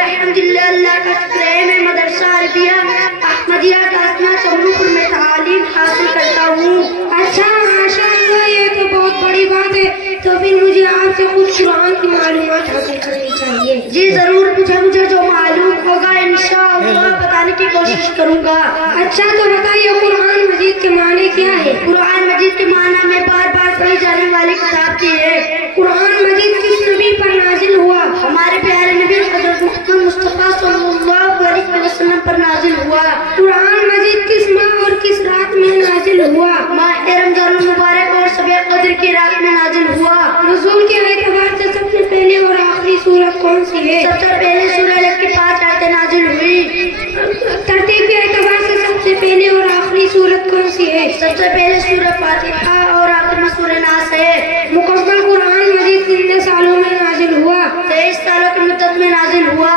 الحمدللہ اللہ کا شکر ہے میں مدرسہ عربیہ احمدیہ قاسمیہ چمنو پور میں تعلیم حاصل کرتا ہوں۔ اچھا ماشاءاللہ، یہ تو بہت بڑی بات ہے، تو پھر مجھے آپ سے کچھ قرآن کی معلومات حاصل کرنی چاہیے۔ جی ضرور پوچھیں، مجھے جو معلوم ہوگا انشاءاللہ بتانے کی کوشش کروں گا۔ اچھا تو بتائیے قرآن مجید کے معنی کیا ہے؟ قرآن مجید کے معنی میں بار بار پڑھی جانے والی کتاب کی ہے۔ قرآن مجید کس نبی پر نازل ہوا؟ ہمارے پیارے نبی حضرت محمد مصطفیٰ صلی اللہ علیہ وسلم پر نازل ہوا۔ قرآن مجید کس ماہ اور کس رات میں نازل ہوا؟ ماہ رمضان المبارک اور شب قدر کی رات میں نازل ہوا۔ نزول کے اعتبار سے سب سے پہلے اور آخری سورت کون سی ہے؟ سب سے پہلے سورہ الگ کی 5 آیتیں نازل ہوئی۔ ترتیب کے اعتبار سے سب سے پہلے اور آخری سورت کون سی ہے؟ سب سے پہلے سورہ فاتحہ اور آخر میں سورہ ناس ہے۔ مکمل قرآن مجید کتنے سالوں میں نازل ہوا؟ 23 سالوں کی مدت میں نازل ہوا۔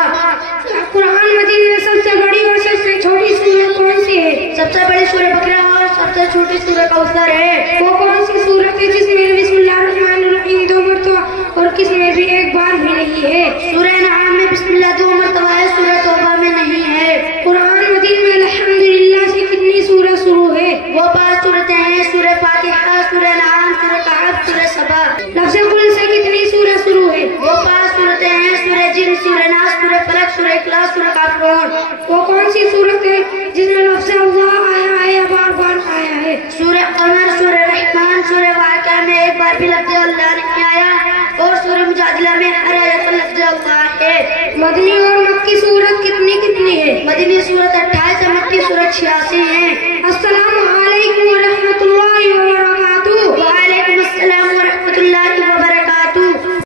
قرآن مجید میں سب سے بڑی اور سب سے چھوٹی سورت کون سی ہے؟ سب سے بڑی سورہ بقرہ اور سب سے چھوٹی سورہ کوثر ہے۔ وہ کون سی سورت ہے جس میں بسم اللہ الرحمن الرحیم 2 مرتبہ اور کس میں بھی ایک بار بھی نہیں ہے؟ سورہ انعام میں بسم اللہ 2 مرتبہ ہے، سورہ توبہ میں نہیں ہے۔ قرآن مجید میں الحمدللہ سے کتنی سورہ شروع ہے؟ وہ 5 سورتیں ہیں، سورہ فاتحہ، سورہ انعام، سورہ کہف، سورہ سبا۔ لفظ قل سے کتنی سورہ شروع ہے؟ وہ 5 سورتیں ہیں، سورہ جن، سورہ ناس، سورہ فلق، سورہ اخلاص، سورہ کافرون۔ وہ کون سی سورت ہے جس میں لفظ اللہ آیا ہے یا بار بار آیا ہے؟ سورہ قمر، سورہ رحمان، سورہ واقعہ میں ایک بار بھی لفظ اللہ نہیں آیا اور سورہ مجادلہ میں ہر آیت پر لفظ اللہ ہے۔ مدنی اور